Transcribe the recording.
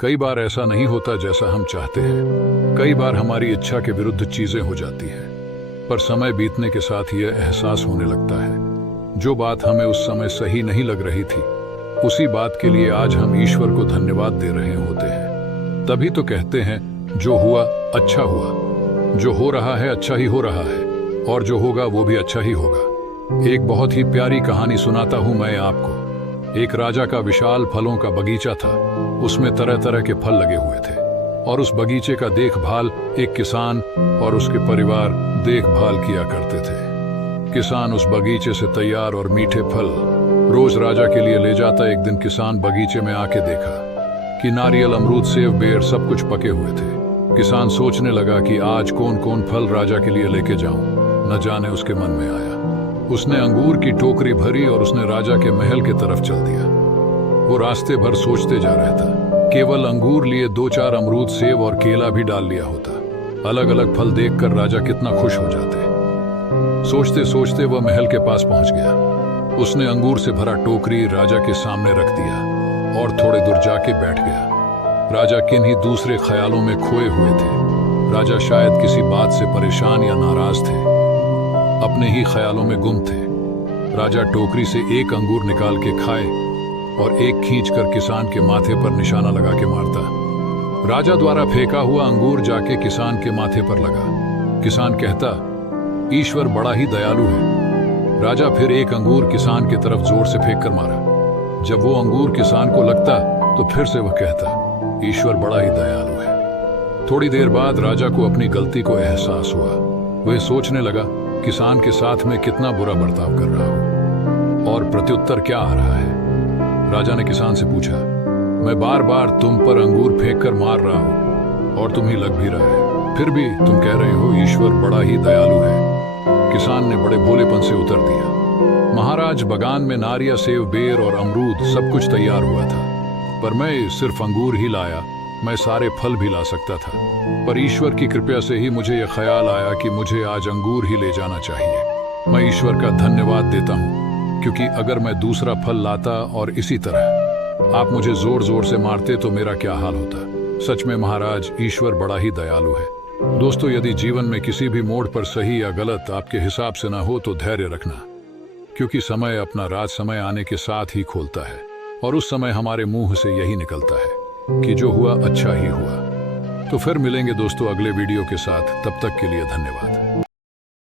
कई बार ऐसा नहीं होता जैसा हम चाहते हैं। कई बार हमारी इच्छा के विरुद्ध चीजें हो जाती हैं, पर समय बीतने के साथ यह एहसास होने लगता है जो बात हमें उस समय सही नहीं लग रही थी, उसी बात के लिए आज हम ईश्वर को धन्यवाद दे रहे होते हैं। तभी तो कहते हैं जो हुआ अच्छा हुआ, जो हो रहा है अच्छा ही हो रहा है, और जो होगा वो भी अच्छा ही होगा। एक बहुत ही प्यारी कहानी सुनाता हूं मैं आपको। एक राजा का विशाल फलों का बगीचा था। उसमें तरह तरह के फल लगे हुए थे और उस बगीचे का देखभाल एक किसान और उसके परिवार देखभाल किया करते थे। किसान उस बगीचे से तैयार और मीठे फल रोज राजा के लिए ले जाता। एक दिन किसान बगीचे में आके देखा कि नारियल, अमरूद, सेब, बेर सब कुछ पके हुए थे। किसान सोचने लगा कि आज कौन कौन फल राजा के लिए लेके जाऊं। न जाने उसके मन में आया, उसने अंगूर की टोकरी भरी और उसने राजा के महल के तरफ चल दिया। वो रास्ते भर सोचते जा रहा था। केवल अंगूर लिए 2-4 अमरूद, सेब और केला भी डाल लिया होता। अलग अलग फल देखकर राजा कितना खुश हो जाते। सोचते सोचते वह महल के पास पहुंच गया। उसने अंगूर से भरा टोकरी राजा के सामने रख दिया और थोड़े दूर जाके बैठ गया। राजा किन्हीं दूसरे ख्यालों में खोए हुए थे। राजा शायद किसी बात से परेशान या नाराज थे, अपने ही ख्यालों में गुम थे। राजा टोकरी से एक अंगूर निकाल के खाए और एक खींचकर किसान के माथे पर निशाना लगा के मारता। राजा द्वारा फेंका हुआ अंगूर जाके किसान के माथे पर लगा। किसान कहता, ईश्वर बड़ा ही दयालु है। राजा फिर एक अंगूर किसान की तरफ जोर से फेंक कर मारा। जब वो अंगूर किसान को लगता तो फिर से वह कहता, ईश्वर बड़ा ही दयालु है। थोड़ी देर बाद राजा को अपनी गलती को एहसास हुआ। वह सोचने लगा, किसान के साथ में कितना बुरा बर्ताव कर रहा हूं और प्रत्युत्तर क्या आ रहा है। राजा ने किसान से पूछा, मैं बार बार तुम पर अंगूर फेंक कर मार रहा हूं और तुम ही लग भी रहा है, फिर भी तुम कह रहे हो ईश्वर बड़ा ही दयालु है। किसान ने बड़े भोलेपन से उत्तर दिया, महाराज, बगान में नारियल, सेब, बेर और अमरूद सब कुछ तैयार हुआ था, पर मैं सिर्फ अंगूर ही लाया। मैं सारे फल भी ला सकता था, पर ईश्वर की कृपा से ही मुझे यह ख्याल आया कि मुझे आज अंगूर ही ले जाना चाहिए। मैं ईश्वर का धन्यवाद देता हूँ, क्योंकि अगर मैं दूसरा फल लाता और इसी तरह आप मुझे जोर जोर से मारते तो मेरा क्या हाल होता। सच में महाराज, ईश्वर बड़ा ही दयालु है। दोस्तों, यदि जीवन में किसी भी मोड़ पर सही या गलत आपके हिसाब से ना हो तो धैर्य रखना, क्योंकि समय अपना राज समय आने के साथ ही खोलता है और उस समय हमारे मुंह से यही निकलता है कि जो हुआ अच्छा ही हुआ। तो फिर मिलेंगे दोस्तों अगले वीडियो के साथ। तब तक के लिए धन्यवाद।